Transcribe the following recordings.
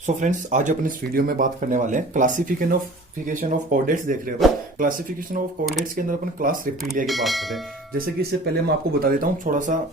So friends, आज अपन इस video में बात करने वाले हैं क्लासिफिकेशन ऑफ कोऑर्डिनेट्स। देख रहे हो क्लासिफिकेशन ऑफ कोऑर्डिनेट्स के अंदर अपन क्लास रेप्टिलिया की बात कर रहे हैं। जैसे कि इससे पहले मैं आपको बता देता हूँ, थोड़ा सा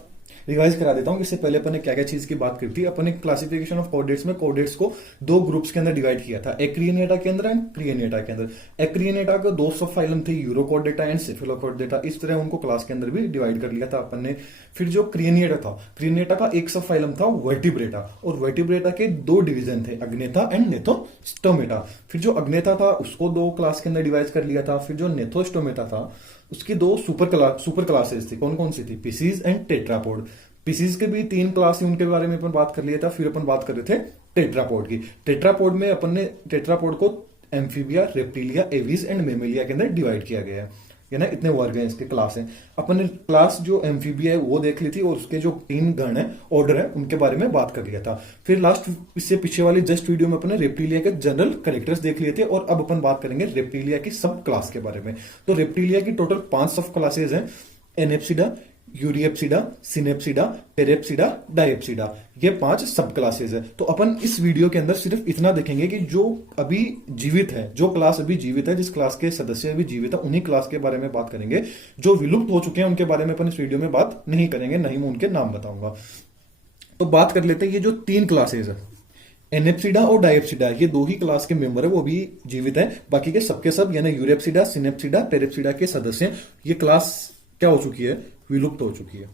रिवाइज करा देता हूँ। इससे पहले अपन ने क्या क्या चीज की बात करी थी। अपन ने क्लासिफिकेशन ऑफ कोऑर्डिनेट्स में कोऑर्डिनेट्स को दो ग्रुप्स के अंदर डिवाइड किया था, एक्रियन के अंदर एंड क्रियन के अंदर। एक्रियन को दो सब फाइलम थे, यूरोकोऑर्डिनेटा एंड सेफेलोकोऑर्डिनेटा। इस तरह उनको क्लास के अंदर भी डिवाइड कर लिया था अपन ने। फिर जो क्रियन था, क्रियन का एक सब फाइलम था वर्टिब्रेटा, और वर्टिब्रेटा के दो डिवीजन थे, अग्नेथा एंड नेथोस्टोमेटा। फिर जो अग्नेथा था उसको दो क्लास के अंदर डिवाइड कर लिया था। फिर जो नेथोस्टोमेटा था उसकी दो सुपर क्लासेस थी। कौन कौन सी थी? PCs and tetrapod. पीसीज के भी तीन क्लास थी, उनके बारे में अपन बात कर लिया था। फिर अपन बात कर रहे थे टेट्रापोड की। टेट्रापोड में अपन ने टेट्रापोड को amphibia, reptilia, Aves and Mammalia के अंदर डिवाइड किया गया है। ये ना इतने वर्ग हैं, इसके क्लास हैं। अपन ने क्लास जो एम्फीबिया है वो देख ली थी, और उसके जो तीन गण है, ऑर्डर है, उनके बारे में बात कर लिया था। फिर लास्ट इससे पीछे वाली जस्ट वीडियो में अपन ने रेप्टिलिया के जनरल कैरेक्टर्स देख लिए थे, और अब अपन बात करेंगे रेप्टिलिया की सब क्लास के बारे में। तो रेप्टिलिया की टोटल 5 सब क्लासेज हैं: एनेप्सिडा, यूरिएप्सिडा, सिनेप्सिडा, टेरेप्सिडा, डायप्सिडा। ये 5 सब क्लासेज है। तो अपन इस वीडियो के अंदर सिर्फ इतना देखेंगे कि जो अभी जीवित है, जो क्लास अभी जीवित है, जिस क्लास के सदस्य अभी जीवित है, उन्हीं क्लास के बारे में बात करेंगे। जो विलुप्त हो चुके हैं उनके बारे में अपन इस वीडियो में बात नहीं करेंगे, नहीं मैं उनके नाम बताऊंगा। तो बात कर लेते हैं ये जो 3 क्लासेज है, एनेप्सिडा और डायप्सिडा, ये दो ही क्लास के मेंबर है, वो भी जीवित है। बाकी के सबके सब यानी यूरेप्सिडा, सिनेप्सिडा, टेरेप्सिडा के सदस्य हैं। ये क्लास क्या हो चुकी है? विलुप्त हो चुकी है।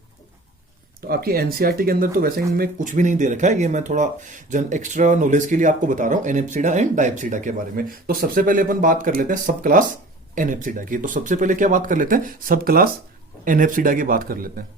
तो आपकी एनसीईआरटी के अंदर तो वैसे इनमें कुछ भी नहीं दे रखा है, ये मैं थोड़ा एक्स्ट्रा नॉलेज के लिए आपको बता रहा हूं एनेप्सिडा एंड डायप्सिडा के बारे में। तो सबसे पहले अपन बात कर लेते हैं सब क्लास एनेप्सिडा की। तो सबसे पहले क्या बात कर लेते हैं? सब क्लास एनेप्सिडा की बात कर लेते हैं।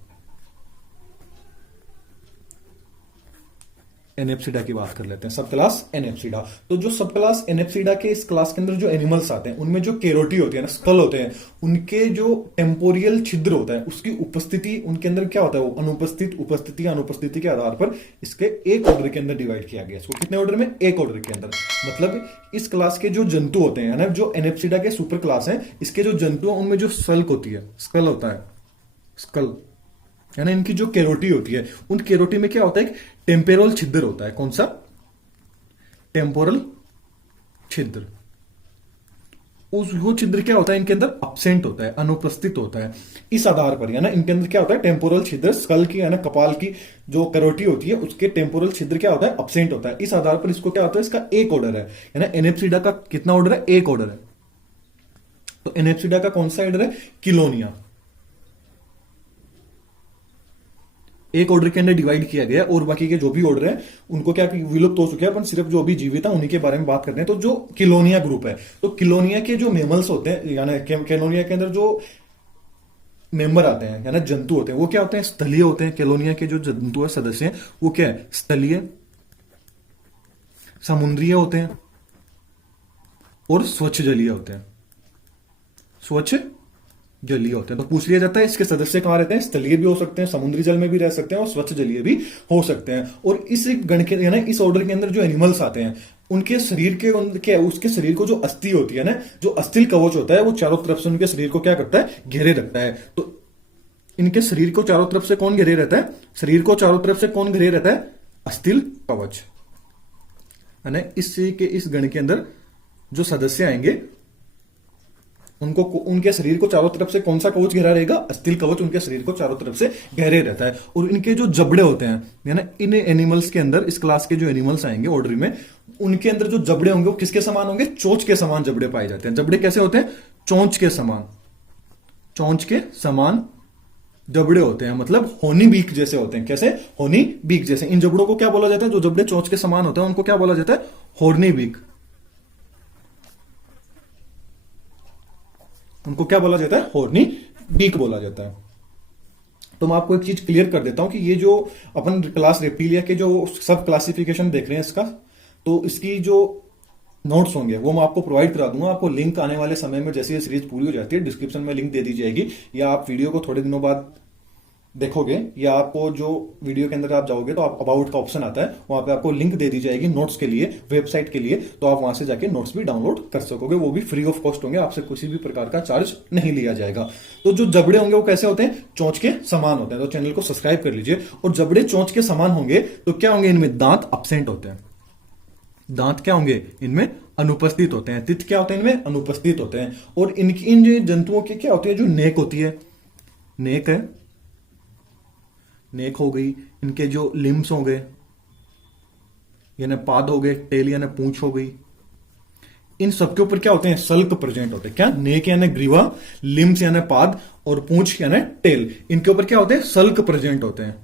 एनेप्सिडा की बात कर लेते हैं, सब क्लास एनेप्सिडा। तो जो सब क्लास एनेप्सिडा के इस क्लास के अंदर जो एनिमल्स आते हैं, उनमें जो केरोटी होती है ना, स्कल होते हैं, उनके जो टेम्पोरियल छिद्र होता है उसकी उपस्थिति उनके अंदर क्या होता है? वो अनुपस्थित, उपस्थिति, अनुपस्थिति के आधार पर इसके एक ऑर्डर के अंदर डिवाइड किया गया। इसको कितने ऑर्डर में? एक ऑर्डर के अंदर। मतलब इस क्लास के जो जंतु होते हैं ना, जो एनेप्सिडा के सुपर क्लास है, इसके जो जंतु है उनमें जो सल्क होती है, स्कल होता है, स्कल यानी इनकी जो केरोटी होती है, उन केरोटी में क्या होता है? टेम्पोरल छिद्र होता है। कौन सा? टेम्पोरल छिद्र। वो छिद्र क्या होता है? इनके अंदर अब्सेंट होता है, अनुपस्थित होता है। इस आधार पर ना इनके अंदर क्या होता है? टेम्पोरल छिद्र, स्कल की है ना, कपाल की जो केरोटी होती है उसके टेम्पोरल छिद्र क्या होता है? अब्सेंट होता है। इस आधार पर इसको क्या होता है? इसका एक ऑर्डर है ना। एनेप्सिडा का कितना ऑर्डर है? एक ऑर्डर है। तो एनेप्सिडा का कौन सा ऑर्डर है? किलोनिया। एक ऑर्डर के अंदर डिवाइड किया गया, और बाकी के जो भी ऑर्डर है उनको क्या विलुप्त हो चुके हैं। अपन सिर्फ जो अभी जीवित है उन्हीं के बारे में बात करते हैं। तो जो किलोनिया ग्रुप है, तो किलोनिया के जो मेमल्स होते हैं, यानी किलोनिया के अंदर जो मेंबर आते हैं यानी जंतु होते हैं, वो क्या होते हैं? स्थलीय होते हैं। किलोनिया के जो जंतु है, सदस्य हैं, वो क्या है? स्थलीय, समुद्रीय होते हैं और स्वच्छ जलीय होते हैं। स्वच्छ जलीय होते हैं। तो पूछ लिया जाता है इसके सदस्य कहां रहते हैं? स्थलीय भी हो सकते हैं, समुद्री जल में भी रह सकते हैं, और स्वच्छ जलीय भी हो सकते हैं। और इस गण के यानी इस ऑर्डर के अंदर जो एनिमल्स आते हैं, उनके शरीर के उसके शरीर को जो अस्थि होती है ना, जो अस्थिल कवच होता है, वो चारों तरफ से उनके शरीर को क्या करता है? घेरे रखता है। तो इनके शरीर को चारों तरफ से कौन घेरे रहता है? शरीर को चारों तरफ से कौन घेरे रहता है? अस्थिल कवच। है इस गण के अंदर जो सदस्य आएंगे उनको उनके शरीर को चारों तरफ से कौन सा कवच घेरा रहेगा? अस्थिल कवच उनके शरीर को चारों तरफ से घेरे रहता है। और इनके जो जबड़े होते हैं, यानी इन एनिमल्स के अंदर, इस क्लास के जो एनिमल्स आएंगे ऑर्डर में, उनके अंदर जो जबड़े होंगे वो किसके समान होंगे? चोंच के समान जबड़े पाए जाते हैं। जबड़े कैसे होते हैं? चोंच के समान। चोंच के समान जबड़े होते हैं, मतलब होनी बीक जैसे होते हैं। कैसे? होनी बीक जैसे। इन जबड़ों को क्या बोला जाता है? जो जबड़े चोंच के समान होते हैं उनको क्या बोला जाता है? Horny beak. उनको क्या बोला जाता है? होर्नी बीक बोला जाता है। तो मैं आपको एक चीज क्लियर कर देता हूं कि ये जो अपन क्लास रेप्टिलिया के जो सब क्लासिफिकेशन देख रहे हैं इसका, तो इसकी जो नोट्स होंगे वो मैं आपको प्रोवाइड करा दूंगा। आपको लिंक आने वाले समय में, जैसे ये सीरीज पूरी हो जाती है, डिस्क्रिप्शन में लिंक दे दी जाएगी, या आप वीडियो को थोड़े दिनों बाद देखोगे, या आपको जो वीडियो के अंदर आप जाओगे तो आप अबाउट का ऑप्शन आता है, वहां पे आपको लिंक दे दी जाएगी नोट्स के लिए, वेबसाइट के लिए। तो आप वहां से जाके नोट्स भी डाउनलोड कर सकोगे। वो भी फ्री ऑफ कॉस्ट होंगे, आपसे किसी भी प्रकार का चार्ज नहीं लिया जाएगा। तो जो जबड़े होंगे वो कैसे होते हैं? चोंच के समान होते हैं। तो चैनल को सब्सक्राइब कर लीजिए। और जबड़े चोंच के समान होंगे तो क्या होंगे? इनमें दांत अब्सेंट होते हैं। दांत क्या होंगे इनमें अनुपस्थित होते हैं। तित क्या होते हैं इनमें अनुपस्थित होते हैं। और इनकी इन जो जंतुओं के क्या होती है, जो नेक होती है, नेक है, नेक हो गई, इनके जो लिम्स हो गए यानी पाद हो गए, टेल यानी पूंछ हो गई, इन सबके ऊपर क्या होते हैं सल्क प्रेजेंट होते हैं। क्या, नेक यानी ग्रीवा, लिम्स यानी पाद और पूंछ यानी टेल, इनके ऊपर क्या होते हैं सल्क प्रेजेंट होते हैं।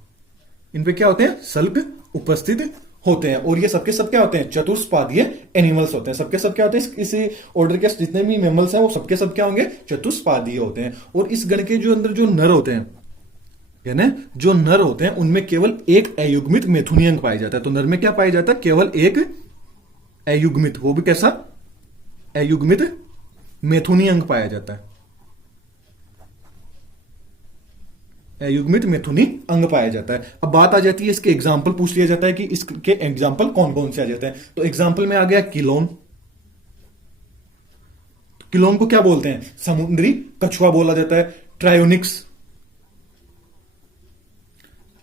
इन पे क्या होते हैं सल्क उपस्थित होते हैं। और ये सबके सब क्या होते हैं चतुष्पादीय एनिमल्स होते हैं। सबके सब क्या होते हैं इसी ऑर्डर के जितने भी मेमल्स हैं वो सबके सब क्या होंगे चतुष्पादीय होते हैं। और इस गण के जो अंदर जो नर होते हैं यानी जो नर होते हैं उनमें केवल एक अयुग्मित मैथुनी अंग पाया जाता है। तो नर में क्या पाया जाता है केवल एक अयुग्मित, वो भी कैसा अयुग्मित मैथुनी अंग पाया जाता है। अयुग्मित मैथुनी अंग पाया जाता है। अब बात आ जाती है इसके एग्जाम्पल पूछ लिया जाता है कि इसके एग्जाम्पल कौन कौन से आ जाते हैं। तो एग्जाम्पल में आ गया किलोन। किलोन को क्या बोलते हैं समुद्री कछुआ बोला जाता है। ट्रायोनिक्स,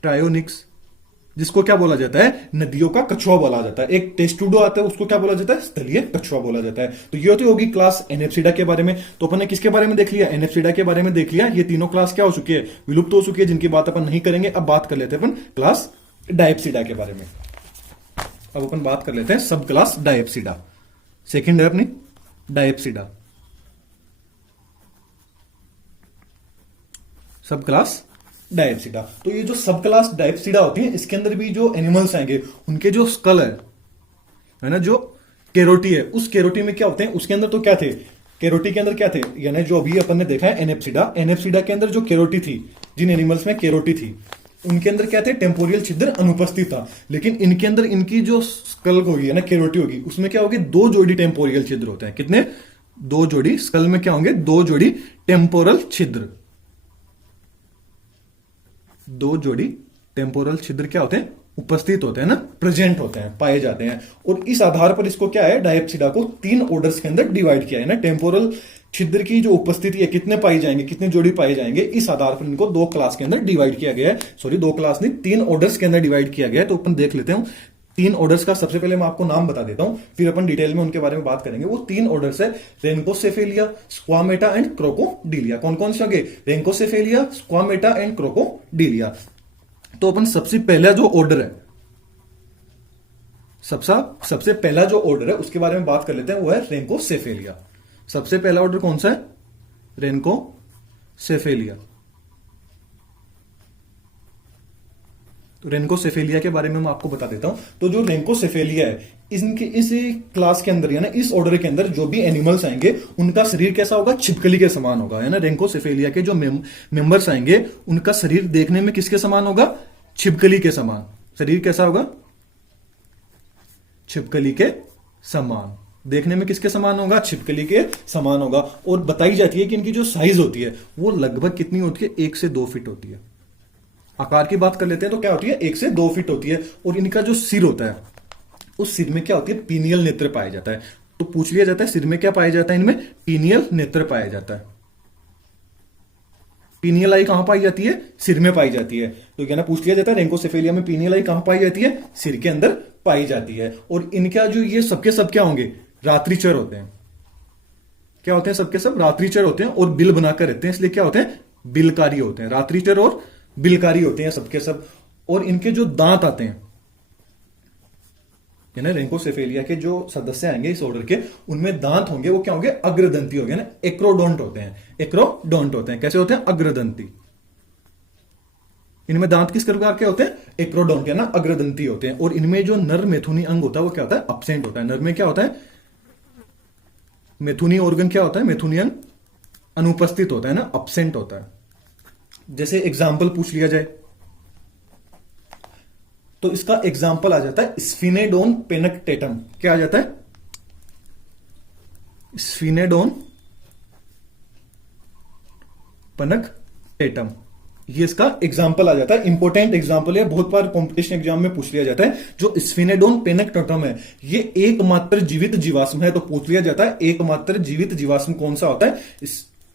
ट्रायोनिक्स जिसको क्या बोला जाता है नदियों का कछुआ बोला जाता है। एक टेस्टुडो आता है उसको क्या बोला जाता है स्थलीय कछुआ बोला जाता है। तो ये होगी क्लास एनेप्सिडा के बारे में। तो अपन ने किसके बारे में देख लिया एनेप्सिडा के बारे में देख लिया। ये तीनों क्लास क्या हो चुकी है विलुप्त हो चुकी है, जिनकी बात अपन नहीं करेंगे। अब बात कर लेते हैं अपन क्लास डायप्सिडा के बारे में। अब अपन बात कर लेते हैं सब क्लास डायप्सिडा। सेकेंड है अपनी डायप्सिडा, सब क्लास डायप्सिडा। तो ये जो सब क्लास डायप्सिडा होती है इसके अंदर भी जो एनिमल्स आएंगे उनके जो स्कल है ना, जो केरोटी है, उस केरोटी में क्या होते हैं उसके अंदर तो क्या थे केरोटी के अंदर क्या थे यानी जो अभी अपन ने देखा है एनेप्सिडा, एनेप्सिडा के अंदर जो केरोटी थी, जिन एनिमल्स में केरोटी थी उनके अंदर क्या थे टेम्पोरियल छिद्र अनुपस्थित था। लेकिन इनके अंदर इनकी जो स्कल होगी है ना केरोटी होगी उसमें क्या होगी दो जोड़ी टेम्पोरियल छिद्र होते हैं। कितने दो जोड़ी, स्कल में क्या होंगे दो जोड़ी टेम्पोरल छिद्र, दो जोड़ी टेम्पोरल छिद्र क्या होते हैं उपस्थित होते हैं ना, प्रेजेंट होते हैं, पाए जाते हैं। और इस आधार पर इसको क्या है डायप्सिडा को तीन ऑर्डर्स के अंदर डिवाइड किया है ना। टेम्पोरल छिद्र की जो उपस्थिति है कितने पाई जाएंगे, कितने जोड़ी पाए जाएंगे, इस आधार पर इनको दो क्लास के अंदर डिवाइड किया गया है। सॉरी दो क्लास नहीं तीन ऑर्डर्स के अंदर डिवाइड किया गया है। तो अपन देख लेते हैं तीन ऑर्डर्स का। सबसे पहले मैं आपको नाम बता देता हूं फिर अपन डिटेल में उनके बारे में बात करेंगे। वो तीन ऑर्डर्स है रेनकोसेफेलिया, स्क्वामेटा एंड क्रोकोडिलिया। कौन कौन से होंगे रेनकोसेफेलिया, स्क्वामेटा एंड क्रोकोडिलिया। तो अपन सबसे पहला जो ऑर्डर है सबसे पहला जो ऑर्डर है उसके बारे में बात कर लेते हैं, वो है रेनकोसेफेलिया। सबसे पहला ऑर्डर कौन सा है रेनकोसेफेलिया। तो रेनकोसेफेलिया के बारे में मैं आपको बता देता हूं। तो जो रेनकोसेफेलिया है इनके इस क्लास के अंदर यानी इस ऑर्डर के अंदर जो भी एनिमल्स आएंगे उनका शरीर कैसा होगा छिपकली के समान होगा है ना। रेनकोसेफेलिया के जो मेंबर्स आएंगे उनका शरीर देखने में किसके समान होगा छिपकली के समान। शरीर कैसा होगा छिपकली के समान, देखने में किसके समान होगा छिपकली के समान होगा। और बताई जाती है कि इनकी जो साइज होती है वो लगभग कितनी होती है 1 से 2 फीट होती है। आकार की बात कर लेते हैं तो क्या होती है 1 से 2 फीट होती है। और इनका जो सिर होता है उस सिर में क्या होती है पीनियल नेत्र पाया जाता है। तो पूछ लिया जाता है सिर में क्या पाया जाता है, इनमें पीनियल नेत्र पाया जाता है। पीनियल आई कहां पाई जाती है सिर में पाई जाती है। तो क्या ना पूछ लिया जाता है रेनकोसेफेलिया में पीनियल आई कहां पाई जाती है सिर के अंदर पाई जाती है। और इनका जो ये सबके सब क्या होंगे रात्रिचर होते हैं। क्या होते हैं सबके सब रात्रिचर होते हैं और बिल बनाकर रहते हैं, इसलिए क्या होते हैं बिलकारी होते हैं। रात्रिचर और बिलकारी होते हैं सबके सब। और इनके जो दांत आते हैं यानी रेनकोसेफेलिया के जो सदस्य आएंगे इस ऑर्डर के उनमें दांत होंगे वो क्या होंगे अग्रदंती होंगे ना, एक्रोडोंट होते हैं। एक्रोडोंट होते हैं कैसे होते हैं अग्रदंती। इनमें दांत किस प्रकार के होते हैं एक्रोडोंट या ना अग्रदंती होते हैं। और इनमें जो नर मैथुनी अंग होता है वो क्या होता है अब्सेंट होता है। नर में क्या होता है मैथुनी ऑर्गन क्या होता है मैथुनी अंग अनुपस्थित होता है ना, अब्सेंट होता है। जैसे एग्जाम्पल पूछ लिया जाए तो इसका एग्जाम्पल आ जाता है स्फिनेडोन पेनक्टेटम। क्या आ जाता है स्फिनेडोन पेनक्टेटम, ये इसका एग्जाम्पल आ जाता है। इंपॉर्टेंट एग्जाम्पल है, बहुत बार कंपटीशन एग्जाम में पूछ लिया जाता है। जो स्फिनेडोन पेनक्टेटम है ये एकमात्र जीवित जीवाश्म है। तो पूछ लिया जाता है एकमात्र जीवित जीवाश्म कौन सा होता है,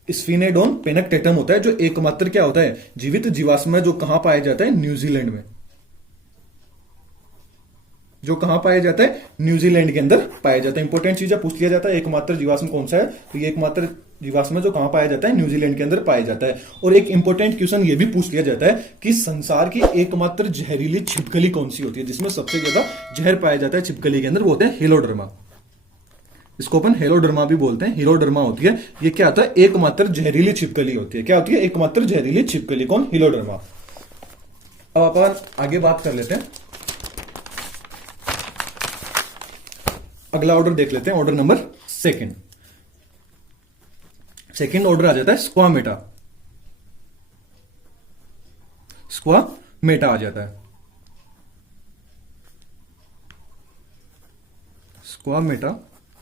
स्फिनेडोन पेनक्टेटम होता है जो एकमात्र क्या होता है जीवित जीवाश्म है, जो कहां पाया जाता है न्यूजीलैंड में। जो कहां पाया जाता है, न्यूजीलैंड के अंदर पाया जाता है। इंपॉर्टेंट चीजें पूछ लिया जाता है, एकमात्र जीवाश्म कौन सा है, तो ये एकमात्र जीवाश्म जो कहां पाया जाता है, न्यूजीलैंड के अंदर पाया जाता है। और एक इंपॉर्टेंट क्वेश्चन ये भी पूछ लिया जाता है कि संसार की एकमात्र जहरीली छिपकली कौन सी होती है, जिसमें सबसे ज्यादा जहर पाया जाता है छिपकली के अंदर, वो होता है हेलोडर्मा। इसको अपन हेलोडर्मा भी बोलते हैं, हीरोडर्मा होती है। ये क्या होता है, एकमात्र जहरीली छिपकली होती है। क्या होती है, एकमात्र जहरीली छिपकली, कौन, हीरोडर्मा। अब अपन आगे बात कर लेते हैं, अगला ऑर्डर देख लेते हैं, order number second. Second order आ जाता है स्क्वामेटा। स्क्वामेटा आ जाता है, स्क्वामेटा,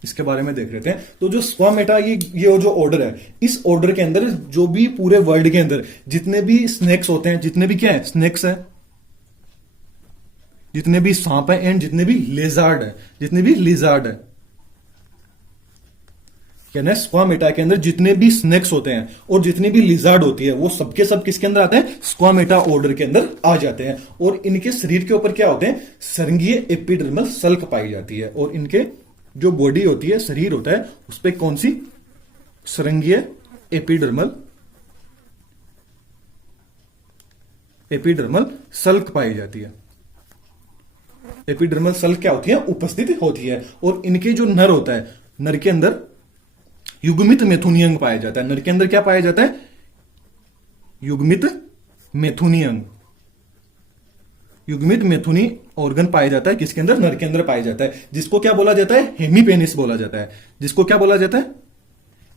इसके बारे में देख लेते हैं। तो जो स्क्वामेटा, ये जो ऑर्डर है, इस ऑर्डर के अंदर जो भी पूरे वर्ल्ड के अंदर जितने भी स्नेक्स होते हैं, जितने भी क्या है, स्नेक्स है, जितने भी सांप है, एंड जितने भी लिजार्ड है, जितने भी लिजार्ड है, यानी स्क्वामेटा के अंदर जितने भी स्नेक्स होते हैं और जितनी भी लिजार्ड होती है, वो सबके सब किसके अंदर आते हैं, स्क्वामेटा ऑर्डर के अंदर आ जाते हैं। और इनके शरीर के ऊपर क्या होते हैं, संघीय एपिडर्मल सल्क पाई जाती है। और इनके जो बॉडी होती है, शरीर होता है, उस पर कौन सी, संघीय एपिडर्मल सल्क पाई जाती है। एपिडर्मल सल्क क्या होती है, उपस्थित होती है। और इनके जो नर होता है, नर के अंदर युग्मित मेथुनी अंग पाया जाता है। नर के अंदर क्या पाया जाता है, युग्मित मेथुनी अंग, युग्मित मेथुनी ऑर्गन पाया जाता है, किसके अंदर, नर के अंदर पाया जाता है, जिसको क्या बोला जाता है, हेमीपेनिस बोला जाता है। जिसको क्या बोला जाता है,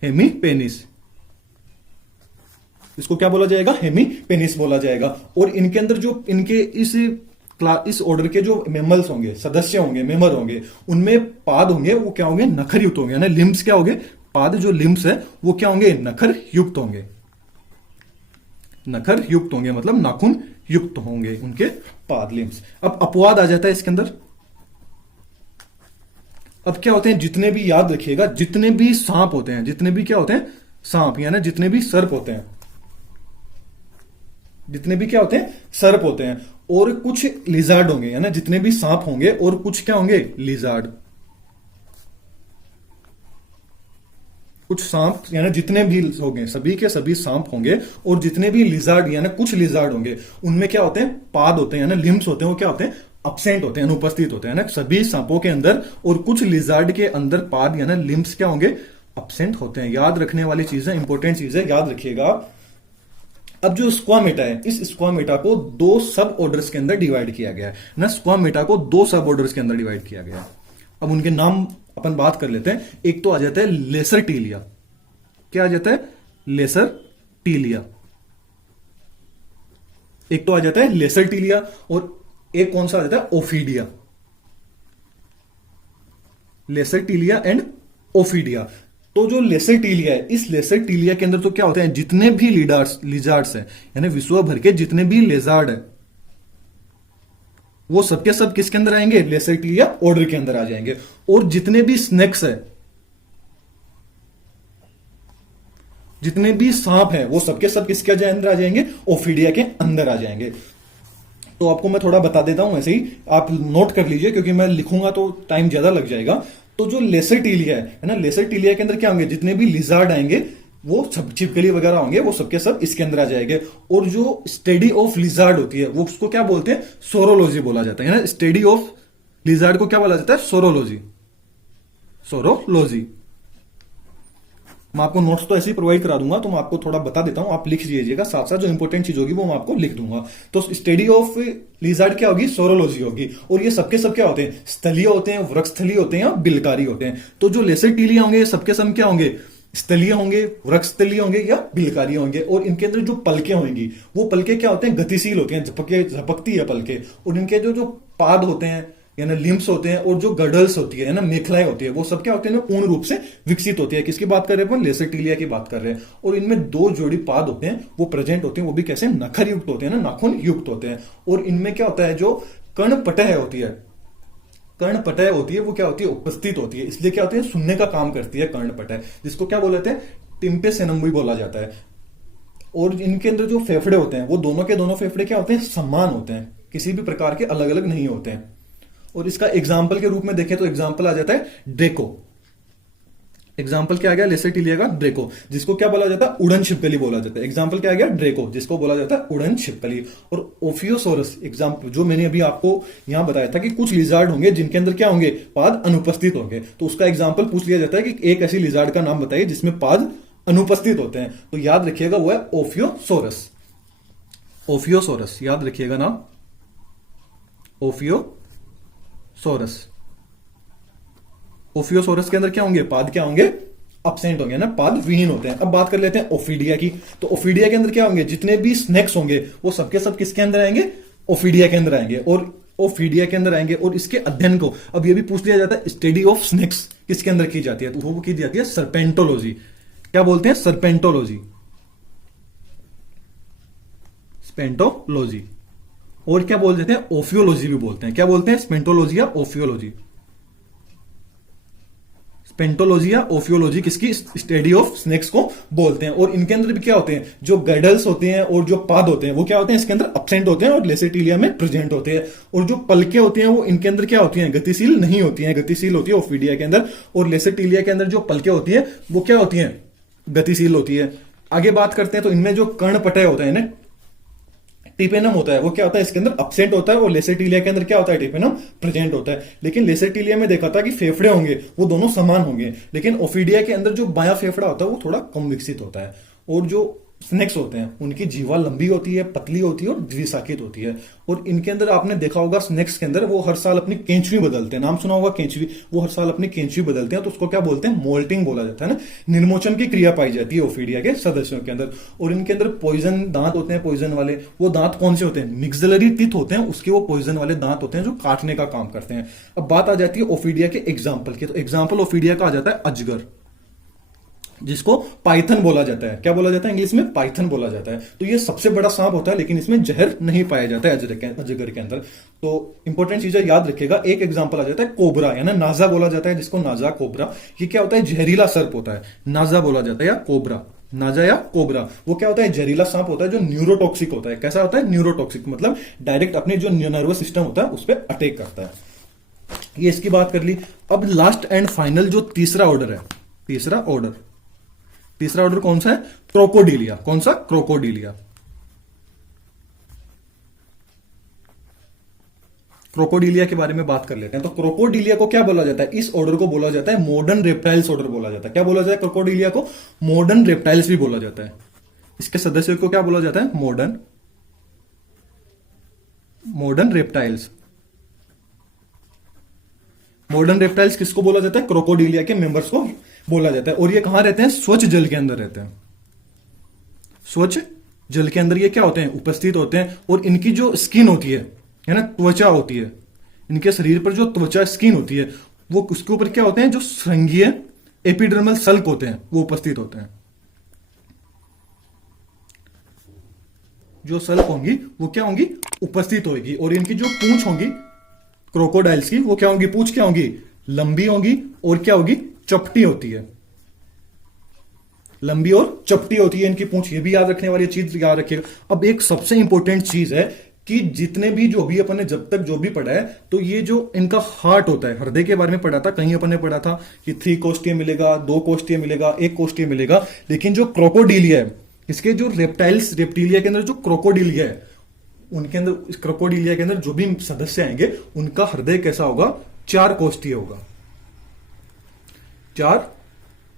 हेमीपेनिस। इसको क्या बोला जाएगा, हेमीपेनिस बोला जाएगा। और इनके अंदर जो इनके इस ऑर्डर के जो मेमल्स होंगे, सदस्य होंगे, मेंबर होंगे, उनमें पाद होंगे, वो क्या होंगे, नखर युक्त होंगे, यानी लिम्स क्या होंगे, पाद जो लिम्स है वो क्या होंगे, नखर युक्त होंगे। नखर युक्त होंगे मतलब नाखून युक्त होंगे उनके पाद, लिम्स। अब अपवाद आ जाता है इसके अंदर। अब क्या होते हैं, जितने भी, याद रखिएगा, जितने भी सांप होते हैं, जितने भी क्या होते हैं, सांप, यानी जितने भी सर्प होते हैं, जितने भी क्या होते हैं, सर्प होते हैं, और कुछ लिजार्ड होंगे, यानी जितने भी सांप होंगे और कुछ क्या होंगे, लिजार्ड। कुछ सांप, यानी जितने भी होंगे, सभी के सभी सांप होंगे, और जितने भी लिजार्ड, यानी कुछ लिजार्ड होंगे, उनमें क्या होते हैं, पाद होते हैं, यानी लिम्स होते हैं, वो क्या होते हैं, अब्सेंट होते हैं, अनुपस्थित होते हैं। ना सभी सांपों के अंदर और कुछ लिजार्ड के अंदर पाद यानी लिम्स क्या होंगे, अब्सेंट होते हैं। याद रखने वाली चीज है, इंपॉर्टेंट चीज है, याद रखिएगा। अब जो स्क्वामेटा है, इस स्क्वामेटा को दो सब ऑर्डर्स के अंदर डिवाइड किया गया है ना, स्क्वामेटा को दो सब ऑर्डर्स के अंदर डिवाइड किया गया है। अब उनके नाम अपन बात कर लेते हैं। एक तो आ जाता है लेसर टीलिया। क्या आ जाता है, लेसर टीलिया। एक तो आ जाता है लेसर टीलिया, और एक कौन सा आ जाता है, Ophidia. Lacertilia and Ophidia. तो जो लेसर टीलिया है, इस लेसर टीलिया के अंदर तो क्या होते हैं, जितने भी लिजार्ड्स हैं, यानी विश्व भर के जितने भी लिजार्ड है, वो सबके सब किसके अंदर आएंगे, लेसर टीलिया ऑर्डर के अंदर आ जाएंगे। और जितने भी स्नेक्स है, जितने भी सांप है, वो सबके सब किसके अंदर आ जाएंगे, ओफीडिया के अंदर आ जाएंगे। तो आपको मैं थोड़ा बता देता हूं, ऐसे ही आप नोट कर लीजिए, क्योंकि मैं लिखूंगा तो टाइम ज्यादा लग जाएगा। तो जो लेसर टीलिया है ना, लेसर टीलिया के अंदर क्या होंगे, जितने भी लिजार्ड आएंगे, वो सब छिपकली वगैरह होंगे, वो सबके सब इसके अंदर आ जाएंगे। और जो स्टडी ऑफ लिजार्ड होती है, वो उसको क्या बोलते हैं, सोरोलॉजी बोला जाता है ना। स्टडी ऑफ लिजार्ड को क्या बोला जाता है, सोरोलॉजी। सोरोलॉजी। मैं आपको नोट्स तो ऐसे ही प्रोवाइड करा दूंगा, तो मैं आपको थोड़ा बता देता हूं, आप लिख लीजिएगा, साथ साथ जो इंपॉर्टेंट चीज होगी वो मैं आपको लिख दूंगा। तो स्टडी ऑफ लिजार्ड क्या होगी, सोरोलॉजी होगी। और ये सबके सब क्या होते हैं, स्थलीय होते हैं, वृक्षस्थलीय होते हैं, या बिलकारी होते हैं। तो जो लेसर टीलिया होंगे, सबके सब क्या होंगे, स्थलीय होंगे, वृक्षस्थलीय होंगे, या बिलकारी होंगे। और इनके अंदर जो पलके होंगी, वो पलके क्या होते हैं, गतिशील होते हैं, झपकती है पलके। और इनके जो पाद होते हैं, यानी लिम्स होते हैं, और जो गडल्स होती है ना, मेखलाएं होती है, वो सब क्या होते हैं, पूर्ण रूप से विकसित होती है। किसकी बात कर रहे हैं अपन, लेसर टीलिया की बात कर रहे हैं। और इनमें दो जोड़ी पाद होते हैं, वो प्रेजेंट होते हैं, वो भी कैसे, नखर युक्त होते हैं ना, नाखून युक्त होते हैं। और इनमें क्या होता है, जो कर्णपटह होती है, कर्णपटह होती है, वो क्या होती है, उपस्थित होती है। इसलिए क्या होती है, सुनने का काम करती है कर्णपटह, जिसको क्या बोलते हैं, टिम्पेसेनम भी बोला जाता है। और इनके अंदर जो फेफड़े होते हैं, वो दोनों के दोनों फेफड़े क्या होते हैं, समान होते हैं, किसी भी प्रकार के अलग अलग नहीं होते हैं। और इसका एग्जाम्पल के रूप में देखें तो एग्जाम्पल आ जाता है ड्रेको। एग्जाम्पल क्या आ गया लेसेटिलिया का ड्रेको, जिसको क्या बोला जाता है उड़न छिपकली बोला जाता है। एग्जाम्पल क्या आ गया ड्रेको, जिसको बोला जाता है उड़न छिपकली। और ओफियोसोरस एग्जाम्पल जो मैंने अभी आपको यहां बताया था कि कुछ लिजार्ड होंगे जिनके अंदर क्या होंगे पाद अनुपस्थित होंगे, तो उसका एग्जाम्पल पूछ लिया जाता है कि एक ऐसी लिजार्ड का नाम बताइए जिसमें पाद अनुपस्थित होते हैं, तो याद रखिएगा वो है ओफियोसोरस। ओफियोसोरस याद रखिएगा नाम ओफियोसोरस। ओफियोसोरस के अंदर क्या होंगे पाद क्या होंगे अब्सेंट होंगे ना, पाद विहीन होते हैं। अब बात कर लेते हैं ओफीडिया की। तो ओफीडिया के अंदर क्या होंगे जितने भी स्नेक्स होंगे वो सबके सब किसके अंदर आएंगे ओफीडिया के अंदर आएंगे, और ओफीडिया के अंदर आएंगे। और इसके अध्ययन को अब ये भी पूछ लिया जाता है स्टडी ऑफ स्नेक्स किसके अंदर की जाती है, तो वो की जाती है सर्पेंटोलॉजी। क्या बोलते हैं सर्पेंटोलॉजी, स्पेंटोलॉजी। और क्या बोल देते हैं ओफियोलॉजी भी बोलते हैं। क्या बोलते हैं स्पेंटोलॉजी या ओफियोलॉजी। स्पेंटोलॉजी या ओफियोलॉजी किसकी स्टडी ऑफ स्नेक्स को बोलते हैं। और इनके अंदर भी क्या होते हैं जो गैडल्स होते हैं और जो पाद होते हैं वो क्या होते हैं इसके अंदर अब्सेंट होते हैं और लेसेटिलिया में प्रेजेंट होते हैं। और जो पलके होते हैं वो इनके अंदर क्या होती हैं गतिशील नहीं होती हैं, गतिशील होती है ओफीडिया के अंदर। और लेसेटिलिया के अंदर जो पलके होती है वो क्या होती हैं गतिशील होती है। आगे बात करते हैं तो इनमें जो कर्णपटय होता है ना टिपेनम होता है वो क्या होता है इसके अंदर अब्सेंट होता है, और लेसेटिलिया के अंदर क्या होता है टिपेनम प्रेजेंट होता है। लेकिन लेसेटिलिया में देखा था कि फेफड़े होंगे वो दोनों समान होंगे, लेकिन ओफीडिया के अंदर जो बायां फेफड़ा होता है वो थोड़ा कम विकसित होता है। और जो स्नेक्स होते हैं उनकी जीवा लंबी होती है, पतली होती है और द्विशाखित होती है। और इनके अंदर आपने देखा होगा स्नेक्स के अंदर वो हर साल अपनी केंचुई बदलते हैं, नाम सुना होगा केंचुई, वो हर साल अपनी केंचुई बदलते हैं, तो उसको क्या बोलते हैं मोल्टिंग बोला जाता है ना। निर्मोचन की क्रिया पाई जाती है ओफीडिया के सदस्यों के अंदर। और इनके अंदर पॉइजन दांत होते हैं, पॉइजन वाले वो दांत कौन से होते हैं मिक्सलरी टीथ होते हैं, उसके वो पॉइजन वाले दांत होते हैं जो काटने का काम करते हैं। अब बात आ जाती है ओफीडिया के एग्जाम्पल की, तो एग्जाम्पल ओफीडिया का आ जाता है अजगर, जिसको पाइथन बोला जाता है। क्या बोला जाता है इंग्लिश में पाइथन बोला जाता है। तो ये सबसे बड़ा सांप होता है लेकिन इसमें जहर नहीं पाया जाता है अजगर के अंदर। तो इंपॉर्टेंट चीजें याद रखिएगा। एक एग्जांपल आ जाता है कोबरा यानी नाजा बोला जाता है, जिसको नाजा कोबरा। ये क्या होता है जहरीला सर्प होता है, नाजा बोला जाता है या कोबरा, नाजा या कोबरा। वो क्या होता है जहरीला सांप होता है जो न्यूरोटॉक्सिक होता है। कैसा होता है न्यूरोटॉक्सिक, मतलब डायरेक्ट अपने जो नर्वस सिस्टम होता है उस पर अटैक करता है। ये इसकी बात कर ली। अब लास्ट एंड फाइनल जो तीसरा ऑर्डर है, तीसरा ऑर्डर कौन सा है क्रोकोडिलिया। कौन सा क्रोकोडिलिया। क्रोकोडिलिया के बारे में बात कर लेते हैं। तो क्रोकोडिलिया को क्या बोला जाता है, इस ऑर्डर को बोला जाता है मॉडर्न रेप्टाइल्स ऑर्डर बोला जाता है। क्या बोला जाता है क्रोकोडिलिया को मॉडर्न रेप्टाइल्स भी बोला जाता है। इसके सदस्यों को क्या बोला जाता है मॉडर्न रेप्टाइल्स। मॉडर्न रेप्टाइल्स किसको बोला जाता है क्रोकोडिलिया के मेंबर्स को बोला जाता है। और ये कहां रहते हैं स्वच्छ जल के अंदर रहते हैं, स्वच्छ जल के अंदर ये क्या होते हैं उपस्थित होते हैं। और इनकी जो स्किन होती है ना त्वचा होती है, इनके शरीर पर जो त्वचा स्किन होती है वो उसके ऊपर क्या होते हैं जो श्रृंगीय एपिडर्मल सल्क होते हैं वो उपस्थित होते हैं। जो सल्क होंगी वो क्या होंगी उपस्थित होगी। और इनकी जो पूंछ होंगी क्रोकोडाइल्स की वो क्या होंगी पूंछ क्या होंगी लंबी होंगी और क्या होगी चपटी होती है, लंबी और चपटी होती है इनकी पूंछ। ये भी याद रखने वाली चीज याद रखिएगा। अब एक सबसे इंपॉर्टेंट चीज है कि जितने भी जो भी अपन ने जब तक जो भी पढ़ा है तो ये जो इनका हार्ट होता है हृदय के बारे में पढ़ा था, कहीं अपन ने पढ़ा था कि 3 कोष्ठीय मिलेगा, 2 कोष्ठीय मिलेगा, 1 कोष्ठीय मिलेगा। लेकिन जो क्रोकोडिलिया है इसके जो रेप्टिलिया के अंदर जो क्रोकोडिलिया है उनके अंदर क्रोकोडिलिया के अंदर जो भी सदस्य आएंगे उनका हृदय कैसा होगा 4 कोष्ठीय होगा, 4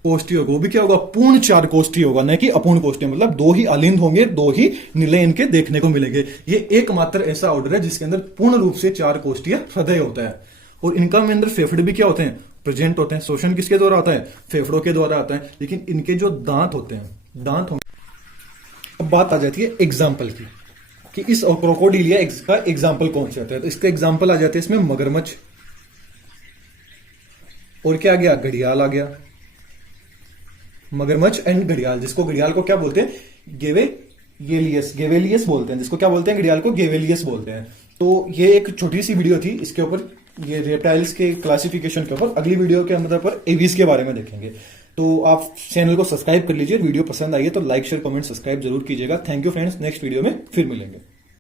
कोष्ठीय होगा। वो भी क्या होगा पूर्ण 4 कोष्ठीय होगा, न कि अपूर्ण कोष्ठीय, मतलब 2 ही अलिंद होंगे, 2 ही निलय इनके देखने को मिलेंगे। ये एकमात्र ऐसा ऑर्डर है जिसके अंदर पूर्ण रूप से 4 कोष्ठीय हृदय होता है। और इनका में अंदर फेफड़े भी क्या होते हैं प्रेजेंट होते हैं। शोषण किसके द्वारा आता है फेफड़ों के द्वारा आता है। लेकिन इनके जो दांत होते हैं दांत होंगे। अब बात आ जाती है एग्जाम्पल की कि इस क्रोकोडिलिया का एग्जाम्पल कौन से होता है। तो इसका एग्जाम्पल आ जाते हैं इसमें मगरमच्छ और क्या आ गया घड़ियाल आ गया, मगरमच्छ एंड घड़ियाल, जिसको घड़ियाल को क्या बोलते हैं गेवेलियस बोलते हैं, जिसको क्या बोलते हैं घड़ियाल को गेवेलियस बोलते हैं। तो ये एक छोटी सी वीडियो थी इसके ऊपर, ये रेप्टाइल्स के क्लासिफिकेशन के ऊपर। अगली वीडियो के अंदर पर एवीज के बारे में देखेंगे। तो आप चैनल को सब्सक्राइब कर लीजिए। वीडियो पसंद आई है तो लाइक शेयर कमेंट सब्सक्राइब जरूर कीजिएगा। Thank you friends, next video में फिर मिलेंगे।